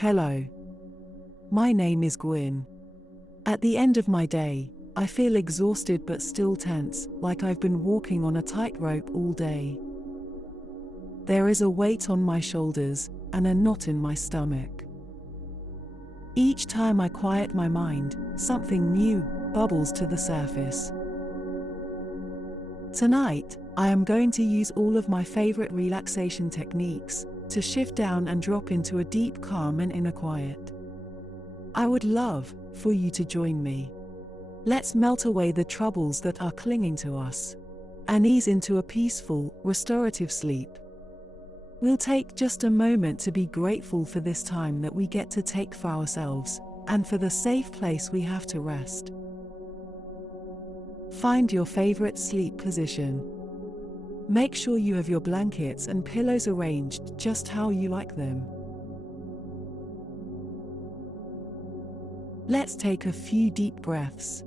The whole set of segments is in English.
Hello. My name is Gwyn. At the end of my day, I feel exhausted but still tense, like I've been walking on a tightrope all day. There is a weight on my shoulders and a knot in my stomach. Each time I quiet my mind, something new bubbles to the surface. Tonight, I am going to use all of my favorite relaxation techniques to shift down and drop into a deep calm and inner quiet. I would love for you to join me. Let's melt away the troubles that are clinging to us and ease into a peaceful, restorative sleep. We'll take just a moment to be grateful for this time that we get to take for ourselves and for the safe place we have to rest. Find your favorite sleep position. Make sure you have your blankets and pillows arranged just how you like them. Let's take a few deep breaths.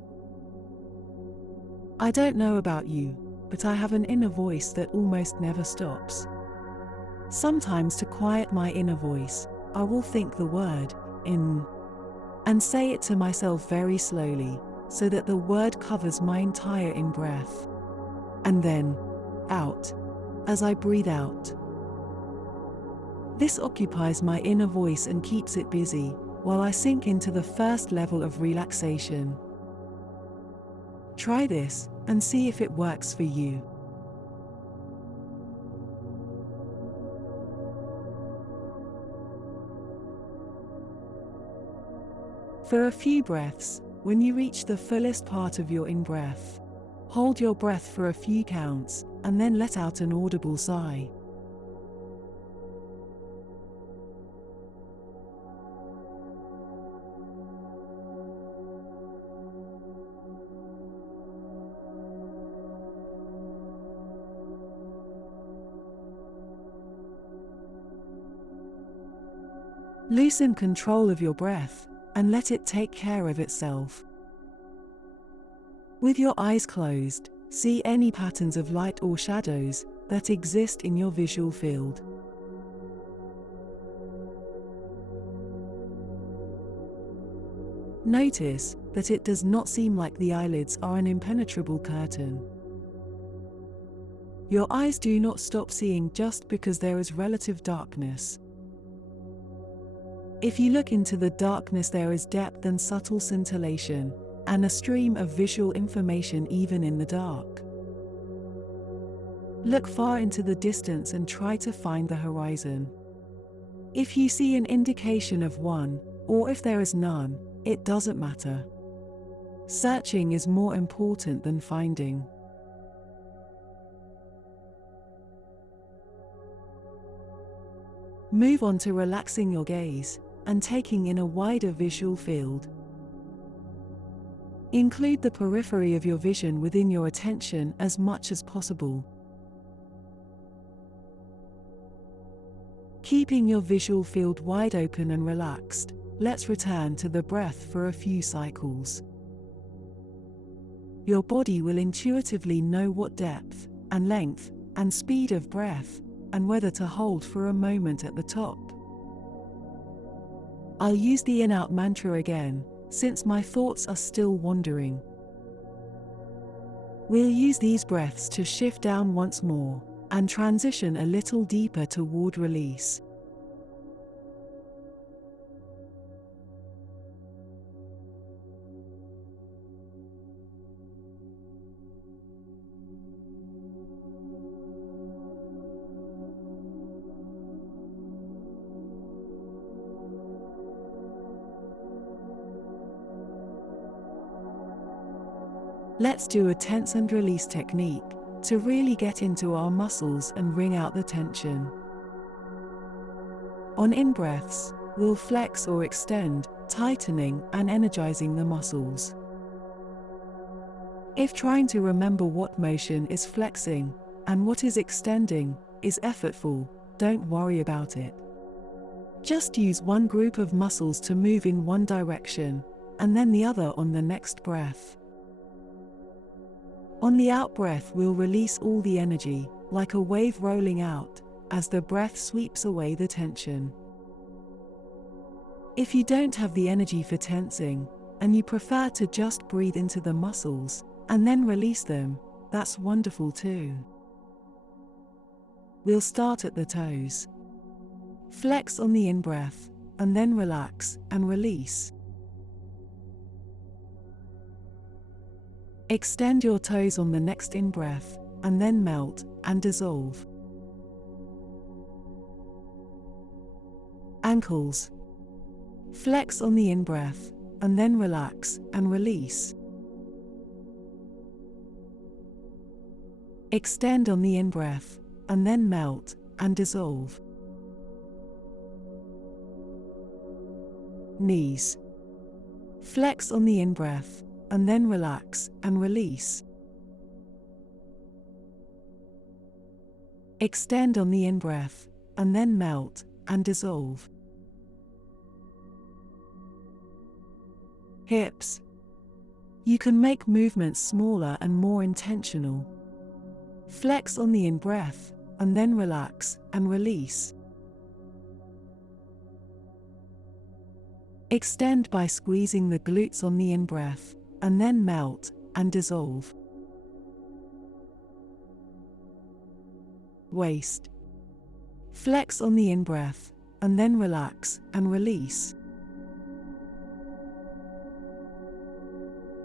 I don't know about you, but I have an inner voice that almost never stops. Sometimes to quiet my inner voice, I will think the word in and say it to myself very slowly, so that the word covers my entire in-breath. And then out, as I breathe out. This occupies my inner voice and keeps it busy, while I sink into the first level of relaxation. Try this, and see if it works for you. For a few breaths, when you reach the fullest part of your in-breath, hold your breath for a few counts, and then let out an audible sigh. Loosen control of your breath, and let it take care of itself. With your eyes closed, see any patterns of light or shadows that exist in your visual field. Notice that it does not seem like the eyelids are an impenetrable curtain. Your eyes do not stop seeing just because there is relative darkness. If you look into the darkness, there is depth and subtle scintillation, and a stream of visual information even in the dark. Look far into the distance and try to find the horizon. If you see an indication of one, or if there is none, it doesn't matter. Searching is more important than finding. Move on to relaxing your gaze and taking in a wider visual field. Include the periphery of your vision within your attention as much as possible. Keeping your visual field wide open and relaxed, let's return to the breath for a few cycles. Your body will intuitively know what depth, and length, and speed of breath, and whether to hold for a moment at the top. I'll use the in-out mantra again, since my thoughts are still wandering. We'll use these breaths to shift down once more, and transition a little deeper toward release. Let's do a tense and release technique to really get into our muscles and wring out the tension. On in-breaths, we'll flex or extend, tightening and energizing the muscles. If trying to remember what motion is flexing and what is extending is effortful, don't worry about it. Just use one group of muscles to move in one direction, and then the other on the next breath. On the out-breath, we'll release all the energy, like a wave rolling out, as the breath sweeps away the tension. If you don't have the energy for tensing, and you prefer to just breathe into the muscles, and then release them, that's wonderful too. We'll start at the toes. Flex on the in-breath, and then relax and release. Extend your toes on the next in-breath, and then melt and dissolve. Ankles. Flex on the in-breath, and then relax and release. Extend on the in-breath, and then melt and dissolve. Knees. Flex on the in-breath, and then relax and release. Extend on the in-breath, and then melt and dissolve. Hips. You can make movements smaller and more intentional. Flex on the in-breath, and then relax and release. Extend by squeezing the glutes on the in-breath, and then melt and dissolve. Waist. Flex on the in-breath, and then relax and release.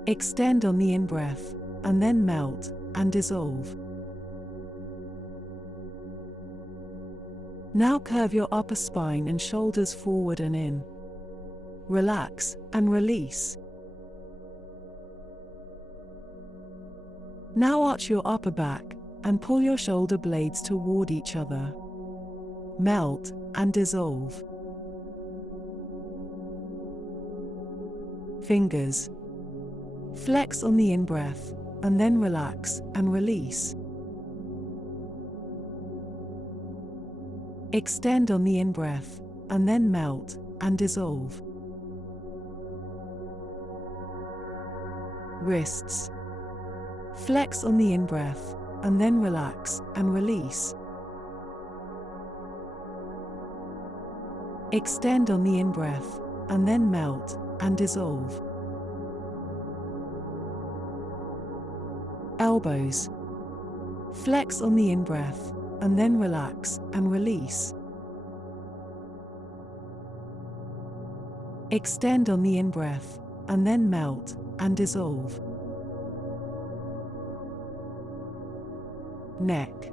Extend on the in-breath, and then melt and dissolve. Now curve your upper spine and shoulders forward and in. Relax and release. Now arch your upper back and pull your shoulder blades toward each other. Melt and dissolve. Fingers. Flex on the in-breath, and then relax and release. Extend on the in-breath, and then melt and dissolve. Wrists. Flex on the in-breath, and then relax and release. Extend on the in-breath, and then melt and dissolve. Elbows. Flex on the in-breath, and then relax and release. Extend on the in-breath, and then melt and dissolve. Neck.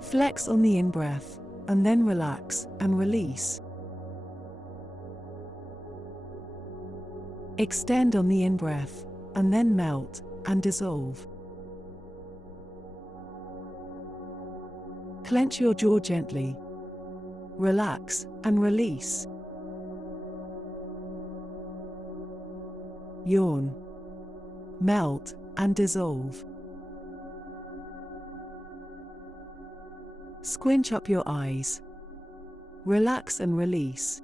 Flex on the in-breath, and then relax and release. Extend on the in-breath, and then melt and dissolve. Clench your jaw gently. Relax and release. Yawn. Melt and dissolve. Squinch up your eyes. Relax and release.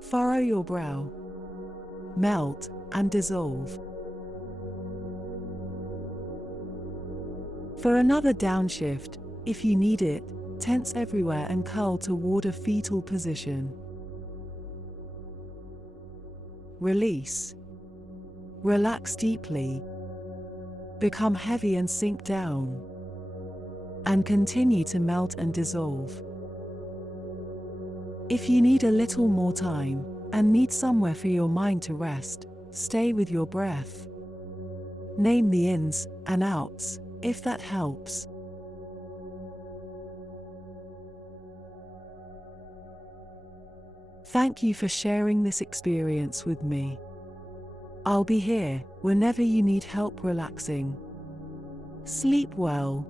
Furrow your brow. Melt and dissolve. For another downshift, if you need it, tense everywhere and curl toward a fetal position. Release. Relax deeply. Become heavy and sink down. And continue to melt and dissolve. If you need a little more time, and need somewhere for your mind to rest, stay with your breath. Name the ins and outs, if that helps. Thank you for sharing this experience with me. I'll be here whenever you need help relaxing. Sleep well.